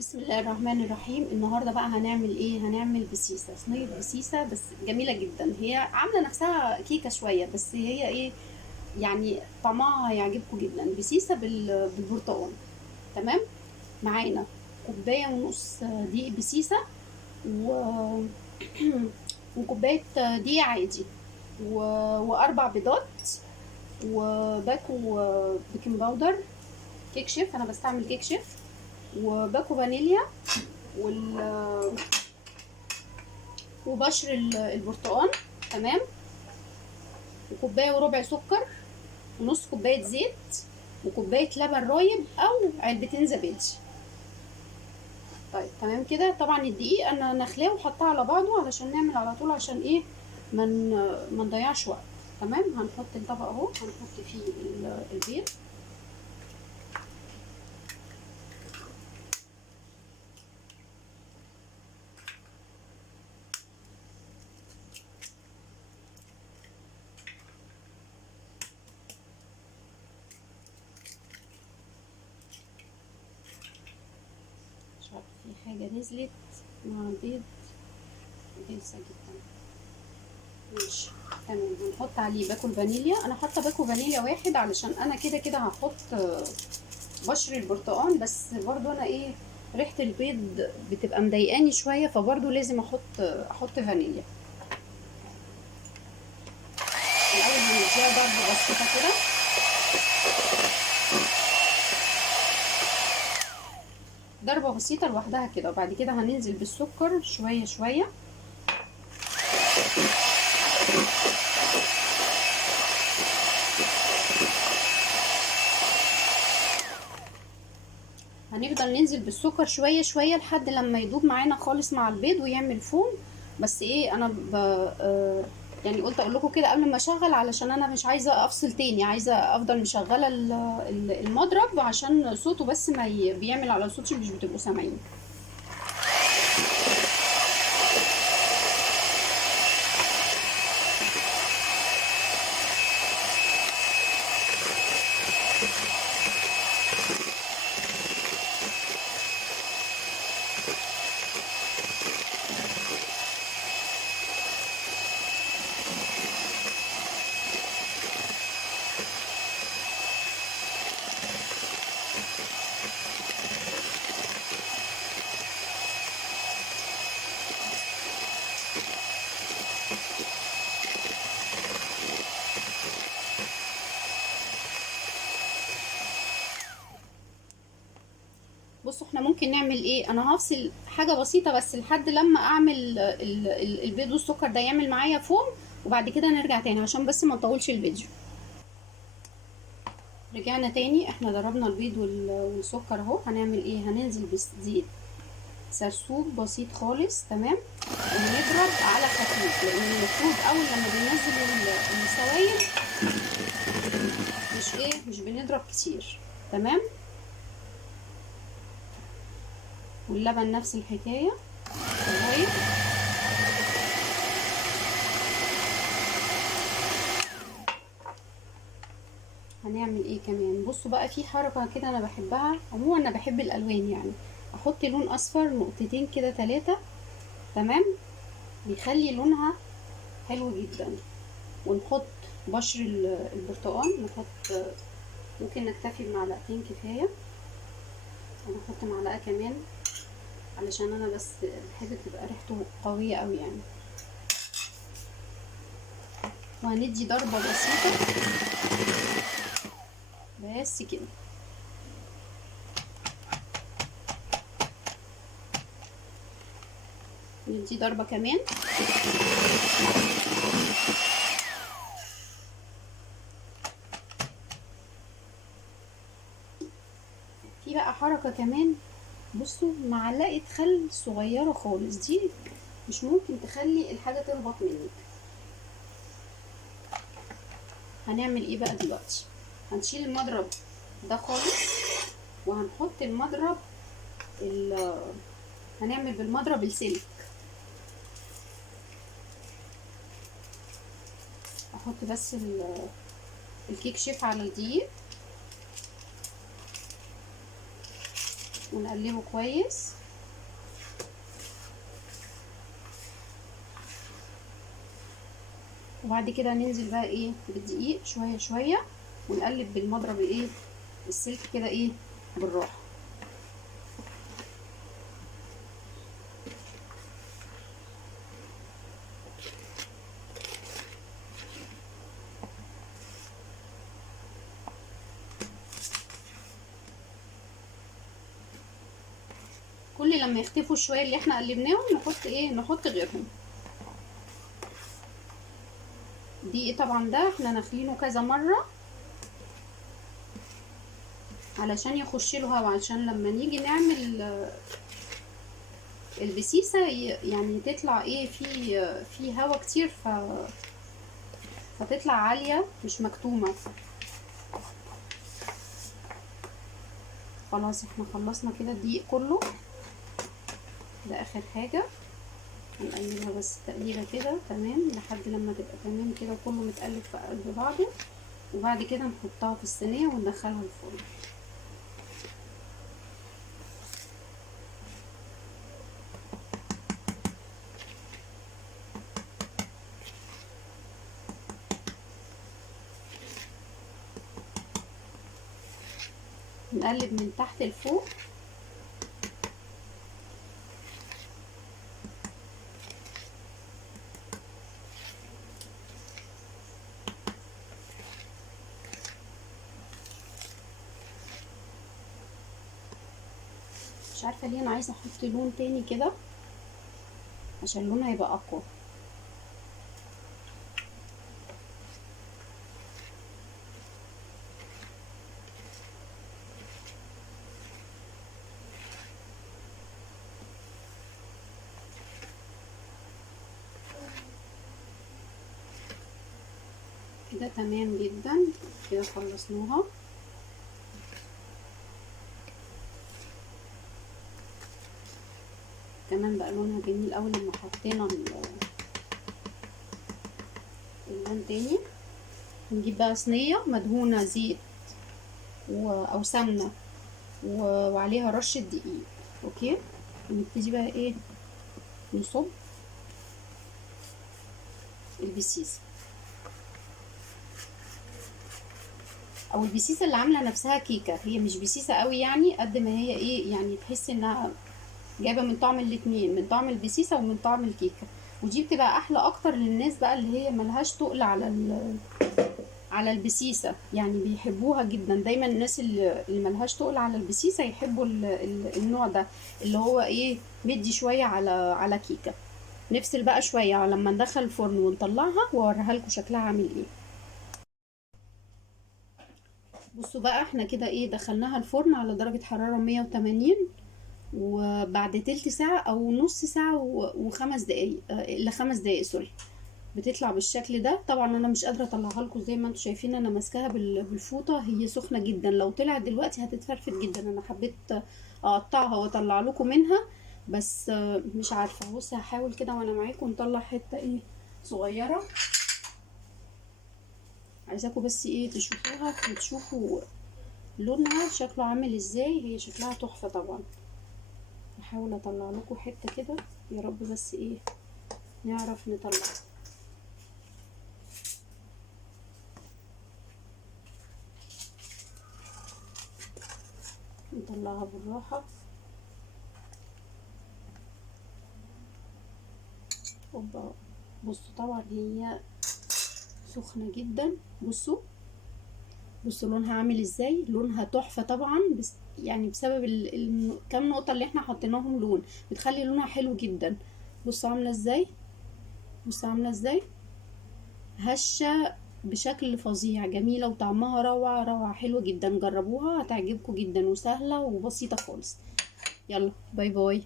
بسم الله الرحمن الرحيم. النهارده بقى هنعمل ايه؟ هنعمل بسيسه، صينيه بسيسه بس جميله جدا. هي عامله نفسها كيكه شويه، بس هي ايه يعني، طعمها هيعجبكم جدا. بسيسه بالبرتقال. تمام. معانا كوبايه ونص دقيق بسيسه، و... وكوبايه دقيق عادي، و... واربع بيضات، وباكو بيكنج باودر، كيك شيف. انا بستعمل كيك شيف، وباكو فانيليا، وال وبشر البرتقال. تمام. وكوبايه وربع سكر، ونص كوبايه زيت، وكوبايه لبن رايب او علبتين زبادي. طيب تمام كده. طبعا الدقيق انا نخلاه وحطاه على بعضه علشان نعمل على طول، عشان ايه ما نضيعش وقت. تمام. هنحط الطبق اهو، هنحط فيه البيض. مش عارفه في حاجه نزلت مع البيض لسه جدا. ماشي. تمام. هنحط عليه باكل فانيليا. انا حاطه باكل فانيليا واحد علشان انا كده كده هحط بشر البرتقال، بس برضو انا ايه، ريحه البيض بتبقى مضايقاني شويه، فبرضو لازم احط فانيليا. الاول هنديها ضربه بسيطه كده، ضربه بسيطه لوحدها كده، وبعد كده هننزل بالسكر شويه شويه. هنفضل ننزل بالسكر شويه شويه لحد لما يدوب معانا خالص مع البيض ويعمل فوم. بس ايه، انا يعني قلت اقول لكم كده قبل ما اشغل، علشان انا مش عايزه افصل تاني، عايزه افضل مشغله المضرب عشان صوته، بس ما بيعمل على صوتي مش بتبقوا سامعين. بصوا، احنا ممكن نعمل ايه، انا هفصل حاجه بسيطه بس لحد لما اعمل البيض والسكر ده يعمل معايا فوم، وبعد كده نرجع تاني عشان بس ما نطولش الفيديو. رجعنا تاني. احنا ضربنا البيض والسكر اهو. هنعمل ايه، هننزل بزيت سرسوب بسيط خالص. تمام. ونضرب على خفيف، لان المفروض اول لما بننزل السوائل مش بنضرب كتير. تمام. واللبن نفس الحكايه. طيب. هنعمل ايه كمان؟ بصوا بقى، في حركه كده انا بحبها. عموما انا بحب الالوان يعني، احط لون اصفر نقطتين كده 3. تمام. بيخلي لونها حلو جدا. ونحط بشر البرتقال. نحط، ممكن نكتفي بمعلقتين كفايه. انا هحط معلقه كمان علشان انا بس بحب تبقى ريحته قويه قوي يعني. وهندي ضربه بسيطه بس كده. ندي ضربه كمان. في بقى حركه كمان. بصوا، معلقه خل صغيره خالص دي مش ممكن تخلي الحاجه تهبط منك. هنعمل ايه بقى دلوقتي؟ هنشيل المضرب ده خالص، وهنحط المضرب هنعمل بالمضرب السلك. احط بس الكيك شيف على الدقيق. ونقلبه كويس. وبعد كده ننزل بقى ايه بالدقيق شويه شويه، ونقلب بالمضرب ايه السلك كده ايه بالراحه. كل لما يختفوا شويه اللي احنا قلبناهم نحط ايه، نحط غيرهم. دي طبعا ده احنا نخلينه كذا مره علشان يخش له هوا، عشان لما نيجي نعمل البسيسه يعني تطلع ايه في هوا كتير، فتطلع عاليه مش مكتومه. خلاص احنا خلصنا كده الدقيق كله، ده اخر حاجه. هنقلبها بس تقليبه كده تمام لحد لما تبقى تمام كده وكله متقلب في قلب بعضه. وبعد كده نحطها في الصينيه وندخلها الفرن. نقلب من تحت لفوق. مش عارفه ليه انا عايزه احط لون تاني كده عشان لونها يبقى اقوى. كده تمام جدا، كده خلصناها. كمان بقى لونها جميل اوي لما حطينا اللون تاني. نجيب بقى صينيه مدهونه زيت او سمنه وعليها رشه دقيق. اوكي، ونبتدي بقى ايه نصب البسيسه او البسيسه اللي عامله نفسها كيكه. هي مش بسيسه قوي يعني قد ما هي ايه، يعني تحس انها جايبه من طعم الاتنين، من طعم البسيسه ومن طعم الكيكه. ودي بتبقى احلى اكتر للناس بقى اللي هي ملهاش تقل على البسيسه، يعني بيحبوها جدا. دايما الناس اللي ملهاش تقل على البسيسه يحبوا النوع ده اللي هو ايه مدي شويه على كيكه. نفصل بقى شويه على لما ندخل الفرن ونطلعها واوريها لكم شكلها عامل ايه. بصوا بقى احنا كده ايه دخلناها الفرن على درجه حراره 180، وبعد تلت ساعة او نص ساعة وخمس دقايق لخمس دقايق سوري بتطلع بالشكل ده. طبعا انا مش قادرة اطلعها لكم زي ما انتم شايفين، انا ماسكاها بالفوطة، هي سخنة جدا، لو طلعت دلوقتي هتتفرفت جدا. انا حبيت اقطعها واطلع لكم منها بس مش عارفة. بص هحاول كده وانا معاكم نطلع حتة ايه صغيرة، عايزاكم بس ايه تشوفوها وتشوفوا لونها شكله عامل ازاي. هي شكلها تحفة طبعا. احاول اطلع لكم حته كده يا رب بس ايه نعرف نطلع. نطلعها بالراحه. اوبا، بصوا طبعا هي سخنه جدا. بصوا لونها عامل ازاي، لونها تحفه طبعا. بس يعني بسبب كام نقطه اللي احنا حطيناهم لون بتخلي لونها حلو جدا. بصوا عامله ازاي، بصوا عامله ازاي هشه بشكل فظيع، جميله وطعمها روعه روعه، حلوه جدا. جربوها هتعجبكم جدا وسهله وبسيطه خالص. يلا باي باي.